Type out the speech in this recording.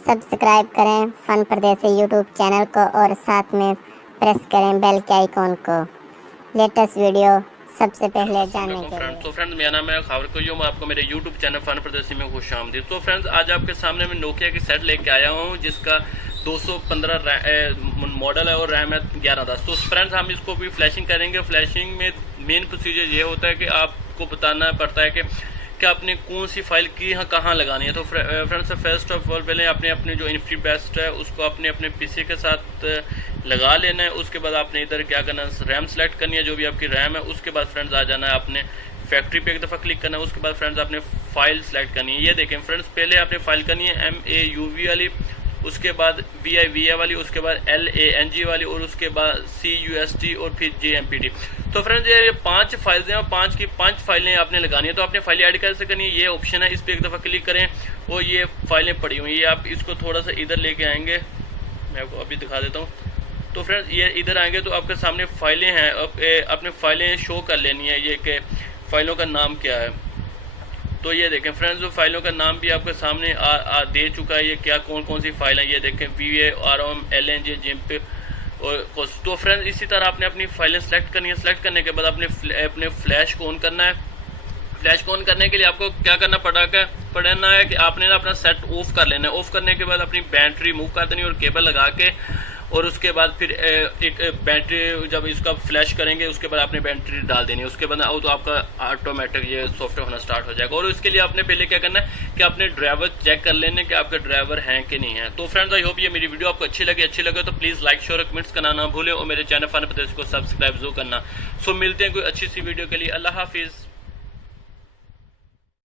Subscribe करें fun परदेसी YouTube channel को और साथ में प्रेस करें बेल के आइकॉन को लेटेस्ट वीडियो सबसे पहले जानने के लिए। तो फ्रेंड्स मेरा नाम है खबर को मैं आपको मेरे यूट्यूब चैनल फन परदेसी में खुश आमदीद। तो फ्रेंड्स आज आपके सामने मैं नोकिया की सेट लेके आया हूँ जिसका 215 मॉडल है और रैम है 1110। तो फ्रेंड्स हम इसको भी फ्लैशिंग करेंगे। फ्लैशिंग में मेन प्रोसीजर ये होता है कि आपको बताना पड़ता है कि आपने कौन सी फाइल की कहाँ लगानी है। तो फ्रेंड्स फर्स्ट ऑफ ऑल पहले आपने अपने जो इन्फी बेस्ट है उसको अपने पीसी के साथ लगा लेना है। उसके बाद आपने इधर क्या करना है, रैम सेलेक्ट करनी है जो भी आपकी रैम है। उसके बाद फ्रेंड्स आ जाना है आपने फैक्ट्री पे एक दफ़ा क्लिक करना है। उसके बाद फ्रेंड्स आपने फाइल सेलेक्ट करनी है। ये देखें फ्रेंड्स पहले आपने फाइल करनी है MAUV वाली, उसके बाद VIVA वाली, उसके बाद LANG वाली और उसके बाद CUST और फिर JMPT। तो फ्रेंड्स ये 5 फाइल्स हैं और 5 की 5 फाइलें आपने लगानी है। तो आपने फाइलें ऐड कैसे करनी है, ये ऑप्शन है, इस पर एक दफ़ा क्लिक करें और ये फाइलें पड़ी हुई, ये आप इसको थोड़ा सा इधर लेके आएंगे, मैं आपको अभी दिखा देता हूँ। तो फ्रेंड्स ये इधर आएंगे तो आपके सामने फाइलें हैं, अपने फाइलें शो कर लेनी है। ये कि फाइलों का नाम क्या है। तो ये देखें फ्रेंड्स जो फाइलों का नाम भी आपके सामने दे चुका है। ये क्या कौन कौन सी फाइल है, ये देखें VA, ROM, LNG, JMP और तो फ्रेंड्स इसी तरह आपने अपनी फाइलें सेलेक्ट करनी है। सेलेक्ट करने के बाद अपने फ्लैश को ऑन करना है। फ्लैश को ऑन करने के लिए आपको क्या करना पड़ना है कि आपने ना अपना सेट ऑफ कर लेना है। ऑफ करने के बाद अपनी बैटरी मूव कर देनी और केबल लगा के, और उसके बाद फिर एक बैटरी जब इसका फ्लैश करेंगे उसके बाद आपने बैटरी डाल देनी है। उसके बाद तो आपका ऑटोमेटिक ये सॉफ्टवेयर होना स्टार्ट हो जाएगा। और इसके लिए आपने पहले क्या करना है कि अपने ड्राइवर चेक कर लेने कि आपके ड्राइवर हैं कि नहीं है। तो फ्रेंड्स आई होप ये मेरी वीडियो आपको अच्छी लगे तो प्लीज़ लाइक शेयर और कमेंट्स करना ना भूलें और मेरे चैनल फन परदेसी को सब्सक्राइब जरूर करना। सो मिलते हैं कोई अच्छी सी वीडियो के लिए। अल्लाह हाफिज़।